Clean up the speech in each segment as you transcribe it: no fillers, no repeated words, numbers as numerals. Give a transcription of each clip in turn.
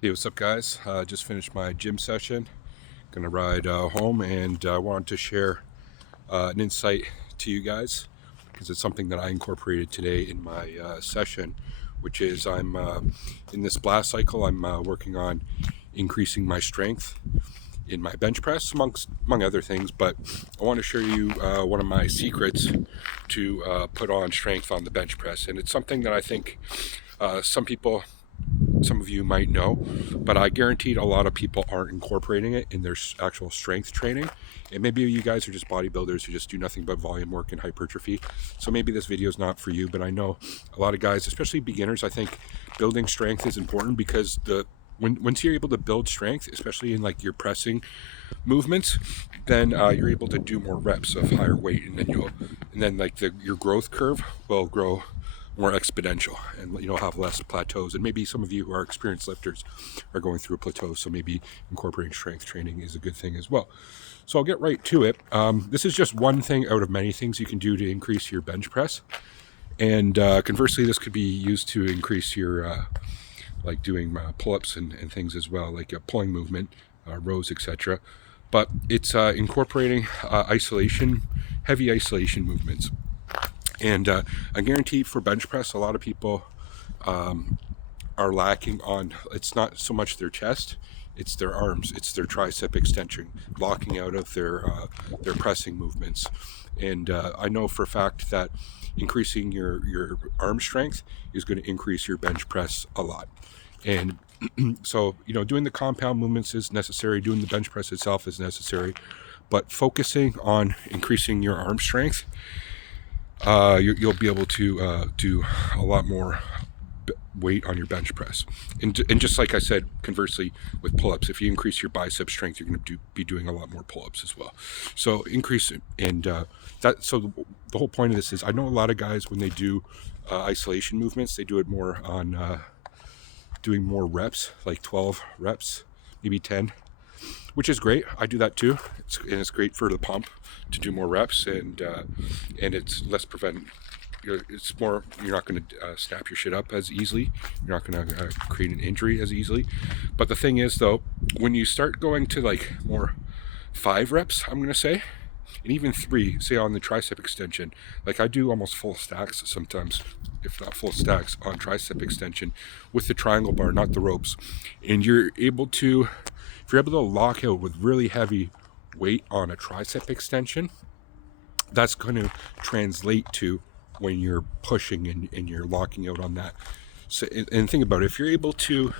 Hey, what's up, guys? Just finished my gym session. Gonna ride home, and I wanted to share an insight to you guys because it's something that I incorporated today in my session, which is I'm in this blast cycle. I'm working on increasing my strength in my bench press, among other things. But I want to share you one of my secrets to put on strength on the bench press, and it's something that I think some of you might know, but I guaranteed a lot of people aren't incorporating it in their actual strength training. And maybe you guys are just bodybuilders who just do nothing but volume work and hypertrophy. So maybe this video is not for you, but I know a lot of guys, especially beginners, I think building strength is important because once you're able to build strength, especially in like your pressing movements, then you're able to do more reps of higher weight, and then like your growth curve will grow more exponential, and you'll have less plateaus. And maybe some of you who are experienced lifters are going through a plateau, so maybe incorporating strength training is a good thing as well. So I'll get right to it. This is just one thing out of many things you can do to increase your bench press, and conversely, this could be used to increase your like doing pull-ups and things as well, like pulling movement, rows, etc. But it's incorporating heavy isolation movements. And I guarantee for bench press, a lot of people are lacking on, it's not so much their chest, it's their arms, it's their tricep extension, blocking out of their pressing movements. And I know for a fact that increasing your arm strength is going to increase your bench press a lot. And so, doing the compound movements is necessary, doing the bench press itself is necessary, but focusing on increasing your arm strength, you'll be able to do a lot more weight on your bench press. And just like I said, conversely, with pull-ups, if you increase your bicep strength, you're going to be doing a lot more pull-ups as well. So increase, and so the whole point of this is, I know a lot of guys, when they do isolation movements, they do it more on doing more reps, like 12 reps, maybe 10, which is great. I do that too. It's great for the pump to do more reps, and it's less it's more, you're not going to snap your shit up as easily. You're not going to create an injury as easily. But the thing is, though, when you start going to like more 5 reps, I'm going to say, and even 3, say on the tricep extension, like I do almost full stacks sometimes, if not full stacks, on tricep extension with the triangle bar, not the ropes. And if you're able to lock out with really heavy weight on a tricep extension, that's going to translate to when you're pushing and you're locking out on that. So, and think about it, if you're able to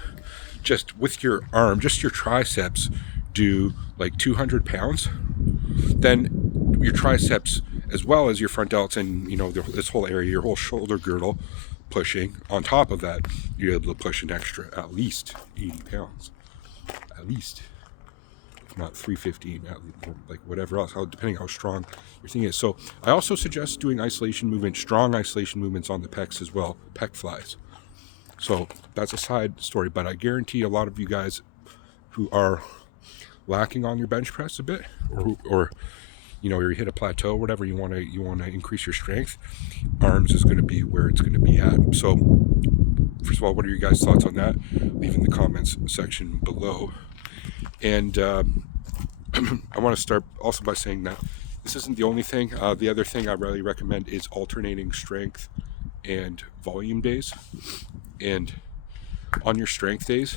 just with your arm, just your triceps, do like 200 pounds, then your triceps as well as your front delts and this whole area, your whole shoulder girdle, pushing on top of that, you're able to push an extra at least 80 pounds, at least, if not 315, like whatever else, depending how strong your thing is. So I also suggest doing isolation movements, strong isolation movements on the pecs as well, pec flies. So that's a side story, but I guarantee a lot of you guys who are lacking on your bench press a bit, or you hit a plateau, whatever, you want to increase your strength, arms is going to be where it's going to be at. So first of all, what are your guys' thoughts on that? Leave in the comments section below. And I want to start also by saying that this isn't the only thing. The other thing I really recommend is alternating strength and volume days. And on your strength days,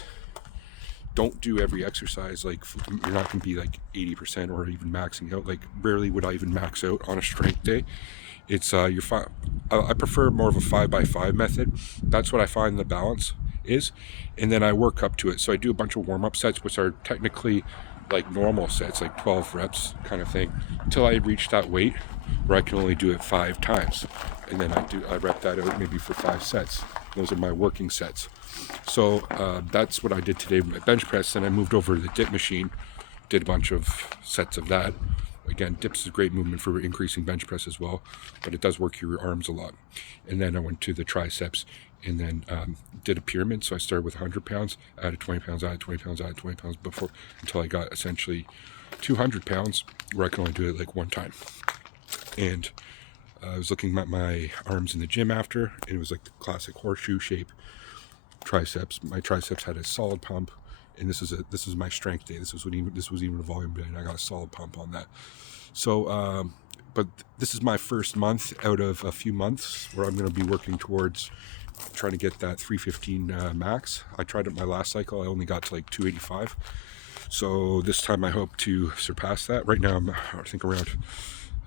don't do every exercise. Like, you're not going to be like 80% or even maxing out. Like, rarely would I even max out on a strength day. It's I prefer more of a 5x5 method. That's what I find the balance is, and then I work up to it. So I do a bunch of warm-up sets, which are technically like normal sets, like 12 reps kind of thing, until I reach that weight where I can only do it 5 times, and then I rep that out maybe for 5 sets. Those are my working sets. So that's what I did today with my bench press. Then I moved over to the dip machine, did a bunch of sets of that. Again, dips is a great movement for increasing bench press as well, but it does work your arms a lot. And then I went to the triceps, and then did a pyramid. So I started with 100 pounds, added 20 pounds, added 20 pounds, added 20 pounds until I got essentially 200 pounds, where I can only do it like one time. And I was looking at my arms in the gym after, and it was like the classic horseshoe shape. triceps. My triceps had a solid pump, and this is my strength day. This was even a volume day, and I got a solid pump on that. So, but this is my first month out of a few months where I'm going to be working towards trying to get that 315 max. I tried it my last cycle. I only got to like 285. So this time I hope to surpass that. Right now I think around,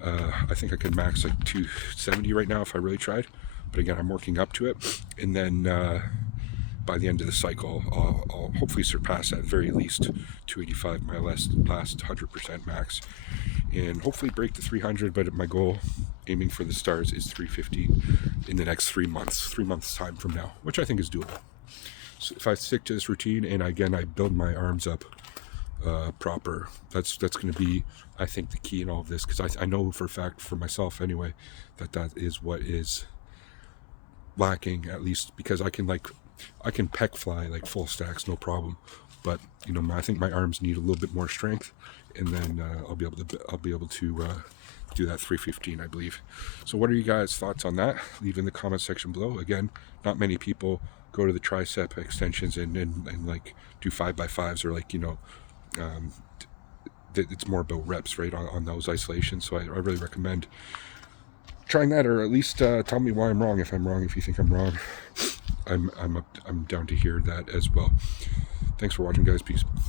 I think I could max like 270 right now if I really tried. But again, I'm working up to it. And then by the end of the cycle, I'll hopefully surpass at very least 285, my last 100% max. And hopefully break the 300, but my goal, aiming for the stars, is 315 in the next 3 months, 3 months time from now, which I think is doable. So if I stick to this routine, and again, I build my arms up proper, that's going to be, I think, the key in all of this, because I know for a fact, for myself anyway, that is what is lacking, at least because I can pec fly like full stacks, no problem. But I think my arms need a little bit more strength, and then I'll be able to do that 315, I believe. So what are you guys' thoughts on that? Leave in the comment section below. Again, not many people go to the tricep extensions and like do 5x5s, or like it's more about reps, right, on those isolations. So I really recommend trying that, or at least tell me why I'm wrong. If I'm wrong, if you think I'm wrong, I'm down to hear that as well. Thanks for watching, guys. Peace.